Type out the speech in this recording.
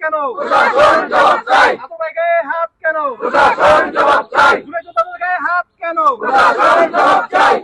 কেন? প্রশাসন জবাব চাই। দাদুভাই গায়ে হাত কেন? প্রশাসন জবাব চাই। জুলাই যোদ্ধাদের গায়ে হাত কেন? প্রশাসন জবাব চাই।